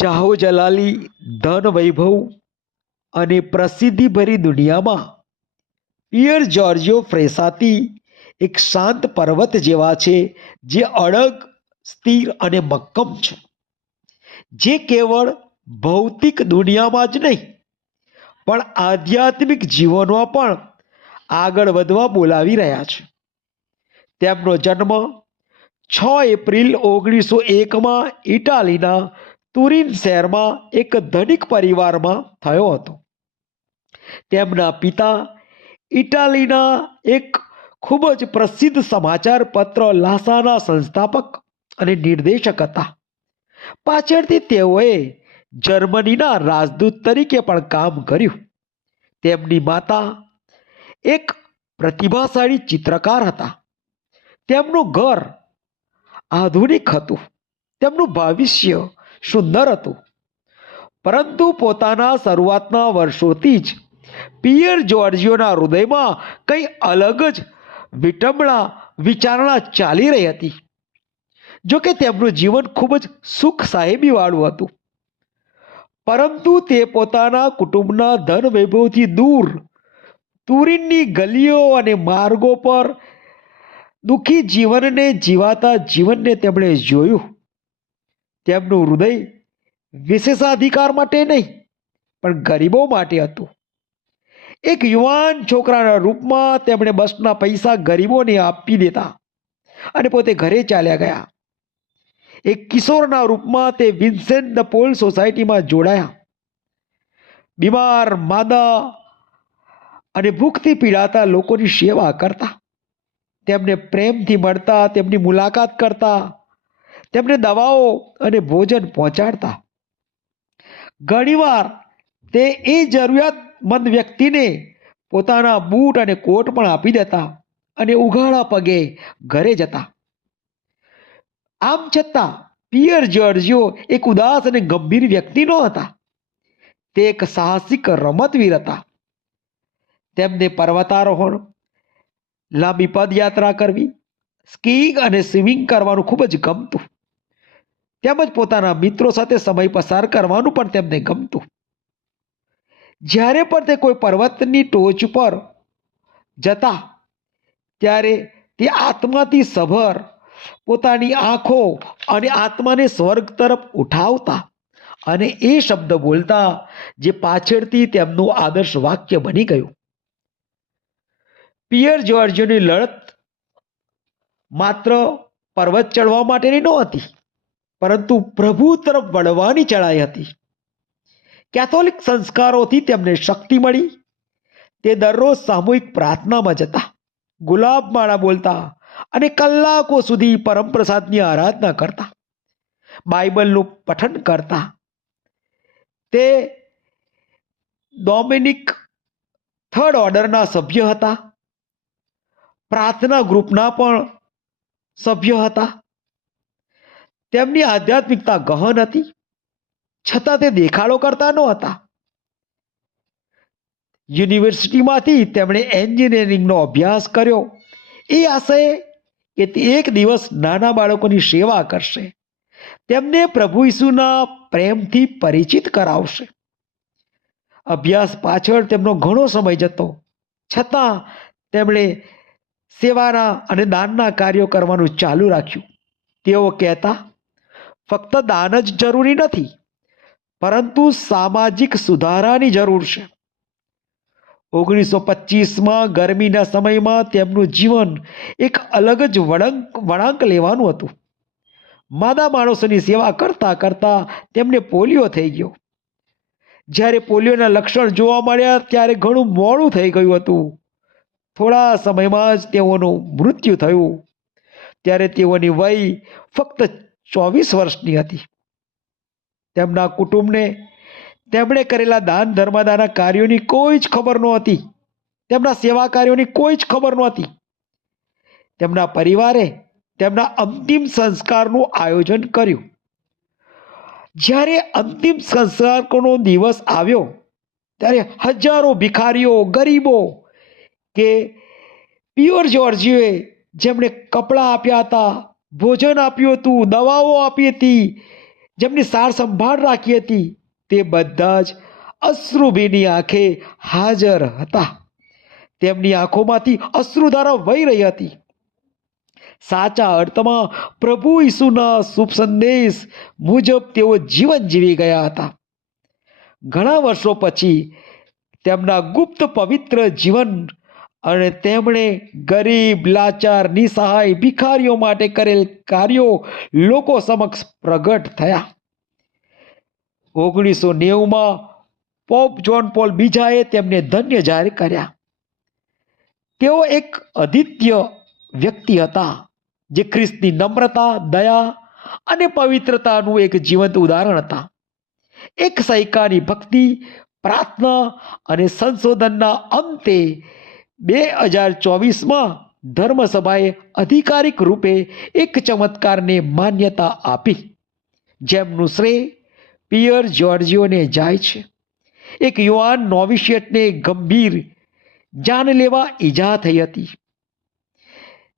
જાહો જલાલી ધન વૈભવ અને પ્રસિદ્ધિભરી દુનિયામાં પિયર જોર્જિયો ફ્રેસાતી એક શાંત પર્વત જેવા છે, જે અડગ, સ્થિર અને મક્કમ છે, જે કેવળ ભૌતિક દુનિયામાં જ નહીં પણ આધ્યાત્મિક જીવનમાં પણ આગળ વધવા બોલાવી રહ્યા છે. તેમનો જન્મ 6 એપ્રિલ 1901માં ઇટાલીના તુરિન શહેરમાં એક ધનિક પરિવારમાં થયો હતો. તેમના પિતા ઇટાલીના એક ખૂબ જ પ્રસિદ્ધ સમાચાર પત્ર લાસાના સંસ્થાપક અને નિર્દેશક હતા. પાછળથી તેઓએ જર્મનીના રાજદૂત તરીકે પણ કામ કર્યું. તેમની માતા એક પ્રતિભાશાળી ચિત્રકાર હતા. તેમનું ઘર આધુનિક હતું, તેમનું ભવિષ્ય સુંદર હતું, પરંતુ પોતાના શરૂઆતના વર્ષોથી જ પિયર જોર્જિયોના હૃદયમાં કંઈ અલગ જ વિચારણા ચાલી રહી હતી. જોકે તેમનું જીવન ખૂબ જ સુખ સાહેબી વાળું હતું, પરંતુ તે પોતાના કુટુંબના ધન વૈભવથી દૂર તુરિનની ગલીઓ અને માર્ગો પર દુઃખી જીવનને જીવાતા જીવનને તેમણે જોયું. તેમનું હૃદય વિશેષાધિકાર માટે નહીં પણ ગરીબો માટે હતું. એક યુવાન છોકરાના રૂપમાં તેમણે બસના પૈસા ગરીબોને આપી દેતા અને પોતે ઘરે ચાલ્યા ગયા. એક કિશોરના રૂપમાં તે વિન્સેન્ટ ધ પોલ સોસાયટીમાં જોડાયા. બીમાર, માદા અને ભૂખથી પીડાતા લોકોની સેવા કરતા, તેમને પ્રેમથી મળતા, તેમની મુલાકાત કરતા, તેમને દવાઓ અને ભોજન પહોંચાડતા. ઘણીવાર તે એ જરૂરિયાતમંદ વ્યક્તિને પોતાના બૂટ અને કોટ પણ આપી દેતા અને ઉઘાડા પગે ઘરે જતા. આમ છતાં પિયર જોર્જિયો એક ઉદાસ અને ગંભીર વ્યક્તિ ન હતા. તે એક સાહસિક રમતવીર હતા. તેમને પર્વતારોહણ, લાંબી પદયાત્રા કરવી, સ્કીઇંગ અને સ્વિમિંગ કરવાનું ખૂબ જ ગમતું. તેમજ પોતાના મિત્રો સાથે સમય પસાર કરવાનું પણ તેમને ગમતું. જ્યારે પણ તે કોઈ પર્વતની ટોચ પર જતા, ત્યારે તે આત્માથી સભર પોતાની આંખો અને આત્માને સ્વર્ગ તરફ ઉઠાવતા અને એ શબ્દ બોલતા જે પાછળથી તેમનું આદર્શ વાક્ય બની ગયું. પિયર જોર્જિયોની લડત માત્ર પર્વત ચડવા માટેની નહોતી, પરંતુ પ્રભુ તરફ વળવાની ચડાઈ હતી. કેથોલિક સંસ્કારોથી તેમને શક્તિ મળી. તે દરરોજ સામૂહિક પ્રાર્થનામાં જતા, ગુલાબ માળા બોલતા અને કલાકો સુધી પરમપ્રસાદની આરાધના કરતા, બાઇબલનું પઠન કરતા. તે ડોમિનિક થર્ડ ઓર્ડરના સભ્ય હતા, પ્રાર્થના ગ્રુપના પણ સભ્ય હતા. તેમની આધ્યાત્મિકતા ગહન હતી, છતાં તે દેખાડો કરતા નહોતા. યુનિવર્સિટીમાંથી તેમણે એન્જિનિયરિંગનો અભ્યાસ કર્યો, એ આશયે કે તે એક દિવસ નાના બાળકોની સેવા કરશે, તેમને પ્રભુ ઈસુના પ્રેમથી પરિચિત કરાવશે. અભ્યાસ પાછળ તેમનો ઘણો સમય જતો, છતાં તેમણે સેવાના અને દાનના કાર્યો કરવાનું ચાલુ રાખ્યું. તેઓ કહેતા, ફક્ત દાન જ જરૂરી નથી, પરંતુ સામાજિક સુધારાની જરૂર છે. 1925માં ગરમીના સમયમાં તેમનું જીવન એક અલગ જ વળાંક લેવાનું હતું. માદા માણસોની સેવા કરતા કરતા તેમને પોલિયો થઈ ગયો. જ્યારે પોલિયોના લક્ષણ જોવા મળ્યા ત્યારે ઘણું મોડું થઈ ગયું હતું. થોડા સમયમાં જ તેઓનું મૃત્યુ થયું. ત્યારે તેઓની વય ફક્ત 24 વર્ષની હતી. તેમના કુટુંબને તેમણે કરેલા દાન ધર્મદાના કાર્યોની કોઈ જ ખબર નહોતી. તેમના સેવા કાર્યોની કોઈ જ ખબર નહોતી. તેમના પરિવારે તેમના અંતિમ સંસ્કારનું આયોજન કર્યું. જ્યારે અંતિમ સંસ્કારનો દિવસ આવ્યો ત્યારે હજારો ભિખારીઓ, ગરીબો કે પિયર જોર્જિયોએ જેમણે કપડાં આપ્યા હતા, ભોજન આપ્યું હતું, દવાઓ આપી હતી, જેમની સાર સંભાળ રાખી હતી, તે બધા જ અશ્રુભીની આંખે હાજર હતા. તેમની આંખોમાંથી અશ્રુધારા વહી રહી હતી. સાચા અર્થમાં પ્રભુ ઈસુના શુભ સંદેશ મુજબ તેઓ જીવન જીવી ગયા હતા. ઘણા વર્ષો પછી તેમના ગુપ્ત પવિત્ર જીવન અને તેમણે ગરીબ, લાચાર, નિસહાય, ભિખારીઓ માટે કરેલ કાર્યો લોકો સમક્ષ પ્રગટ થયા. 1990માં પોપ જ્હોન પોલ બીજાએ તેમને ધન્ય જાહેર કર્યા. તેઓ એક અદ્વિતીય વ્યક્તિ હતા, જે ખ્રિસ્તની નમ્રતા, દયા અને પવિત્રતાનું એક જીવંત ઉદાહરણ હતા. એક સૈકાની ભક્તિ, પ્રાર્થના અને સંશોધનના અંતે 2024માં ધર્મસભાએ અધિકારિક રૂપે એક ચમત્કારને માન્યતા આપી, જેમનું શ્રેય પિયર જ્યોર્જિયોને જાય છે. એક યુવાન નોવિશિયેટને ગંભીર જાનલેવા ઈજા થઈ હતી,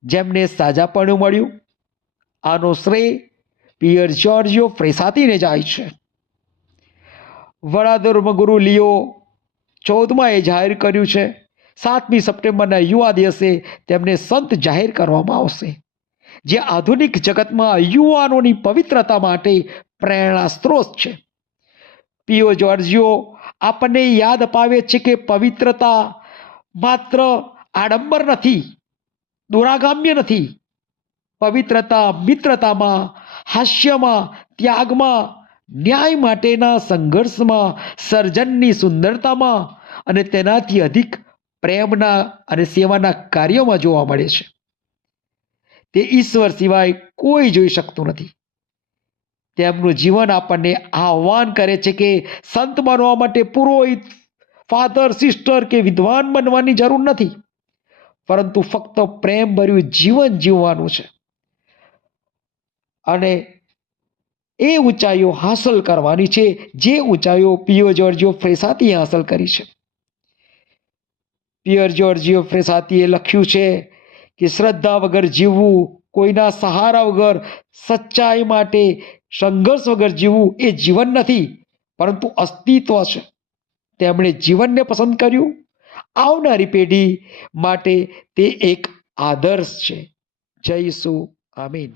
જેમને સાજાપણું મળ્યું. આનો શ્રેય પિયર જ્યોર્જિયો ફ્રેસાતીને જાય છે. વડા ધર્મગુરુ લિયો 14માએ જાહેર કર્યું છે, 7મી સપ્ટેમ્બરના યુવા દિવસે તેમને સંત જાહેર કરવામાં આવશે, જે આધુનિક જગતમાં યુવાનોની પવિત્રતા માટે પ્રેરણા સ્ત્રોત છે. પિયો જ્યોર્જિયો આપણને યાદ અપાવે છે કે પવિત્રતા માત્ર આડંબર નથી, દુરાગામ્ય નથી. પવિત્રતા મિત્રતામાં, હાસ્યમાં, ત્યાગમાં, ન્યાય માટેના સંઘર્ષમાં, સર્જનની સુંદરતામાં અને તેનાથી અધિક પ્રેમના અને સેવાના કાર્યોમાં જોવા મળે છે. તે ઈશ્વર સિવાય કોઈ જોઈ શકતું નથી. તેમનું જીવન આપણને આહ્વાન કરે છે કે સંત બનવા માટે પુરોહિત, ફાધર, સિસ્ટર કે વિદ્વાન બનવાની જરૂર નથી, પરંતુ ફક્ત પ્રેમભર્યું જીવન જીવવાનું છે અને એ ઊંચાઈઓ હાંસલ કરવાની છે જે ઊંચાઈઓ પિયો જ્યોર્જિયો ફ્રેસાતીએ હાંસલ કરી છે. પિયર જ્યોર્જિયો ફ્રેસાતીએ લખ્યું છે કે શ્રદ્ધા વગર જીવવું, કોઈના સહારા વગર, સચ્ચાઈ માટે સંઘર્ષ વગર જીવવું એ જીવન નથી, પરંતુ અસ્તિત્વ છે. તેમણે જીવનને પસંદ કર્યું. આવનારી પેઢી માટે તે એક આદર્શ છે. જય ઈસુ. આમીન.